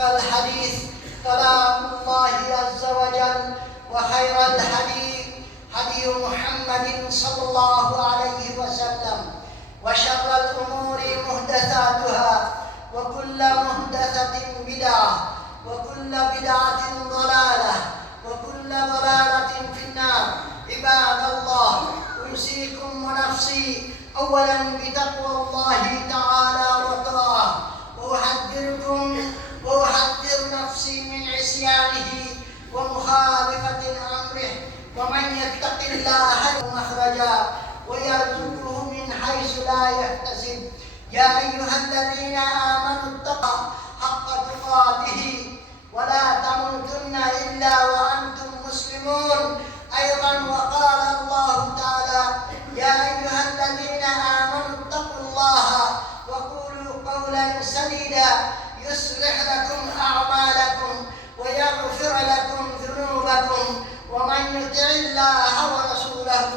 الحديث كلام الله عز وجل وخير الهدي هدي محمد صلى الله عليه وسلم وشر الأمور محدثاتها وكل محدثة بدعة وكل بدعة ضلالة وكل ضلالة في النار. عباد الله، أوصيكم ونفسي أولا بتقوى الله تعالى وطاعته، وأحذر نفسي من عصيانه ومخالفة أمره، ومن يتق الله مخرجا ويرزقه من حيث لا يحتسب. يا أيها الذين آمنوا اتقوا حق تقاته ولا تموتن إلا وأنتم مسلمون. أيضا وقال الله تعالى: يا أيها الذين آمنوا اتقوا الله وقولوا قولا سديدا يصلح لكم أعمالكم ويغفر لكم ذنوبكم، ومن يطع الله ورسوله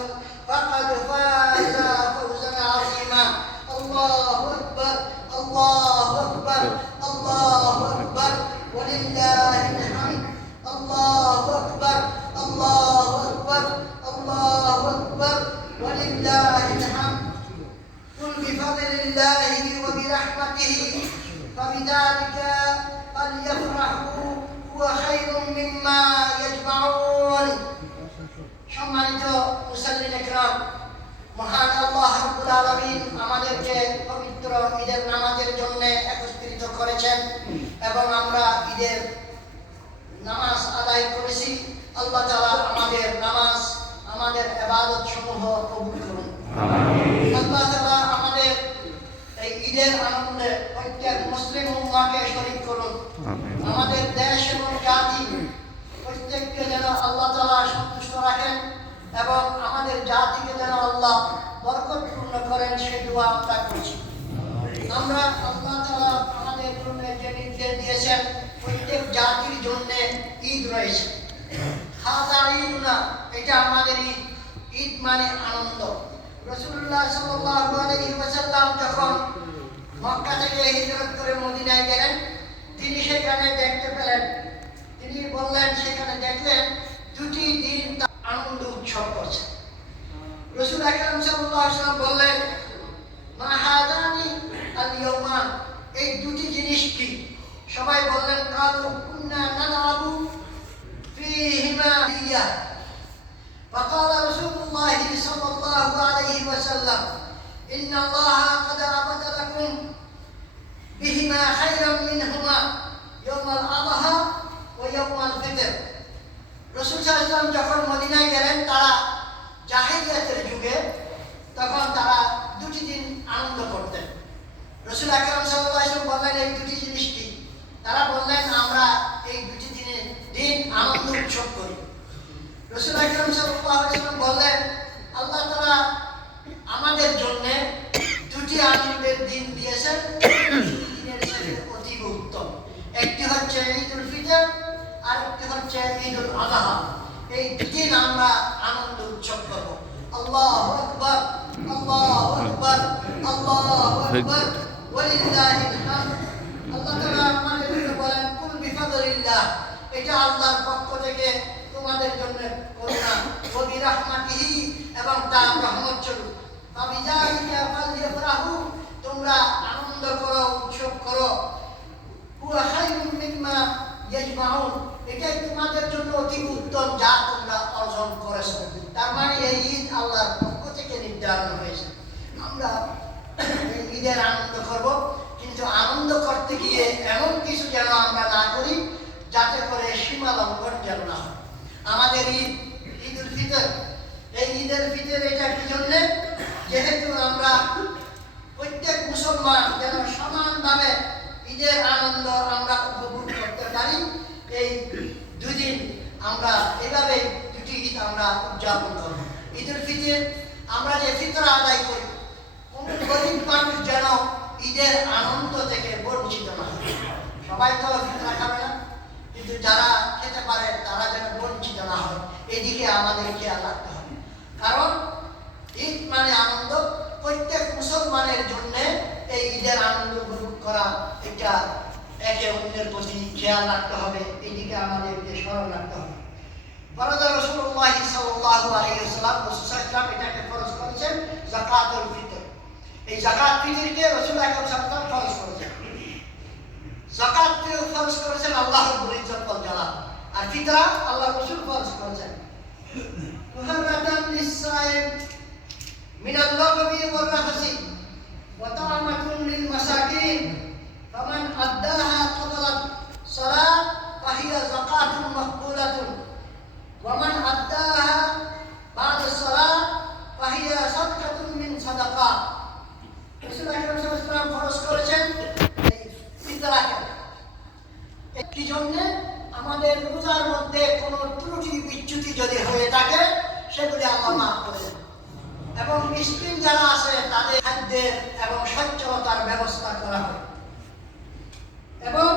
فقد فاز فوزا عظيما. الله أكبر، الله أكبر، الله أكبر، ولله الحمد. الله أكبر، الله أكبر، الله أكبر، ولله الحمد. قل بفضل الله وبرحمته فبذلك فليفرحوا هو خير مما يجمعون। সম্মানিত মুসল্লিন ইকরাম, মহান আল্লাহ রাব্বুল আলামিন আমাদেরকে পবিত্র ঈদের নামাজের জন্য একত্রিত করেছেন এবং আমরা ঈদের নামাজ আদায় করেছি। আল্লাহ তাআলা আমাদের নামাজ, আমাদের ইবাদত সমূহ কবুল করুন। আমিন। আল্লাহ তাআলা আমাদের এই ঈদের আনন্দে প্রত্যেক মুসলিম উম্মাহকে শরীক করুন। আমিন। আমাদের দেশ এবং জাতি প্রত্যেককে যেন আল্লাহ তাআলা সন্তুষ্ট রাখেন এবং আমাদের জাতিকে যেন আল্লাহ বরকতপূর্ণ করেন, সেই দোয়া আমরা করছি। আমরা আল্লাহ তাআলা আমাদের জন্য যে নির্দেশ দিয়েছেন, প্রত্যেক জাতির জন্য ঈদ রয়েছে। হাযা ঈদুনা, এটা আমাদের ঈদ। ঈদ মানে আনন্দ। রাসূলুল্লাহ সাল্লাল্লাহু আলাইহি ওয়াসাল্লাম যখন মক্কা থেকে হিজরত করে মদিনায় গেলেন, তিনি সেখানে দেখতে পেলেন, তিনি বললেন, সেখানে দেখলেন দুটি দিন আনন্দ উৎসব করছে। রাসূল আকরাম সাল্লাল্লাহু আলাইহি ওয়াসাল্লাম বললেন, মা হাদানি আল ইয়াওমান, এই দুটি জিনিস কি? সবাই বললেন, কালু কুননা নালাবু ফীহিমা ইয়া। فقال رسول الله صلى الله عليه وسلم: إن الله قد عبد لكم بهما خيرا منهما يوم الأضحى ويوم الفطر। রাসূল সাল্লাল্লাহু আলাইহি ওয়াসাল্লাম যখন মদিনায় গেলেন, তারা জাহেলিয়াতের যুগে, তখন তারা দুটি দিন আনন্দ করতেন। রাসূল আকরাম সাল্লাল্লাহু আলাইহি ওয়াসাল্লাম বললেন, এই দুটি জিনিস কি? তারা বললেন, আমরা এই দুটি দিন আনন্দ উৎসব করি। রাসূল আকরাম সাল্লাল্লাহু আলাইহি ওয়াসাল্লাম বললেন, আল্লাহ তাআলা আমাদের জন্য দুটি আনন্দের দিন দিয়েছেন, দিনের সাথে অতীব উত্তম। একটি হচ্ছে ঈদুল ফিতর আর একটি হচ্ছে ঈদুল আযহা। এই দুদিন আমরা আনন্দ উৎসব করব। আল্লাহু আকবার, আল্লাহু আকবার, আল্লাহু আকবার, ওয়ালিল্লাহিল হামদ। আল্লাহ তাআলা আমাদেরকে বলেন, কুল বিফাদলিল্লাহ, এটা আল্লাহর পক্ষ থেকে তোমাদের জন্য করুণা, ওয়া বিরহমাতিহি, এবং তার রহমত স্বরূপ। ফাবিযালিকা ফালইফরাহু, তোমরা আনন্দ করো, উৎসব করো। হুয়া খায়রুম মিম্মা ইয়াজমাউন, এটাই তোমাদের জন্য অতি উত্তম যা তোমরা অর্জন করেছো। তার মানে এই ঈদ আল্লাহর পক্ষ থেকে নির্ধারণ হয়েছে। আমরা এই ঈদের আনন্দ করব, কিন্তু আনন্দ করতে গিয়ে এমন কিছু যেন আমরা না করি যাতে করে সীমা লঙ্ঘন যেন না হয়। আমাদের ঈদ, ঈদুল ফিতর, এই ঈদের ফিতর এটা কি জন্য? যেহেতু আমরা প্রত্যেক মুসলমান যেন সমানভাবে ঈদের আনন্দ আমরা উপভোগ করতে পারি, এই দুদিন আমরা এভাবে দুটি ঈদ আমরা উদযাপন করব। ঈদুল ফিতর আমরা যে ফিতর আদায় করি, কোনো গরিব মানুষ যেন ঈদের আনন্দ থেকে বঞ্চিত না হয়। সবাই তো ফিতরা খাবে না, কিন্তু যারা খেতে পারে তারা যেন বঞ্চিত না হয়, এদিকে আমাদের খেয়াল রাখতে হবে। কারণ ঈদ মানে আনন্দ। প্রত্যেক মুসলমানের জন্য এই ঈদের আনন্দ উপভোগ করা এটা একে অন্যের প্রতি খেয়াল রাখতে হবে, এদিকে আমাদেরকে স্মরণ রাখতে হবে। বরাবর রাসূলুল্লাহ সাল্লাল্লাহু আলাইহি ওয়াসাল্লাম এটাকে ফরজ করেছেন যাকাতুল ফিতর। এই যাকাত ফিতরকে রাসূল আকরাম সাল্লাল্লাহু আলাইহি ওয়াসাল্লাম ফরজ করেছেন। যাকাত ফরজ করেছেন আল্লাহ রাব্বুল ইজ্জত ওয়াল জালাল, আর ফিতরা আল্লাহ রাসূল ফরজ করেছেন। মুহাররাতান লিস-সাইম মিনাল লাগবি ওয়াল রাফসি ওয়া তা'মাতুন লিল মাসাকিন ফামান আদ্দাহা ক্বাবলা সালাত ফাহিয়া যাকাতুন মাকবুলাতুন ওয়া মান আদ্দাহা বা'দা সালাত ফাহিয়া সাদকাতুন মিন সাদাকাত। রাসূল আকরাম সাল্লাল্লাহু আলাইহি ওয়াসাল্লাম ফরজ করেছেন এই ফিতরাকে। কি জন্য? আমাদের রোজার মধ্যে কোনো ত্রুটি বিচ্যুতি যদি হয়ে থাকে সেগুলি আল্লাহ মাফ করে দেন, এবং মিসকিন যারা আছে তাদের খাদ্যের এবং সচ্ছলতার ব্যবস্থা করা হয়। এবং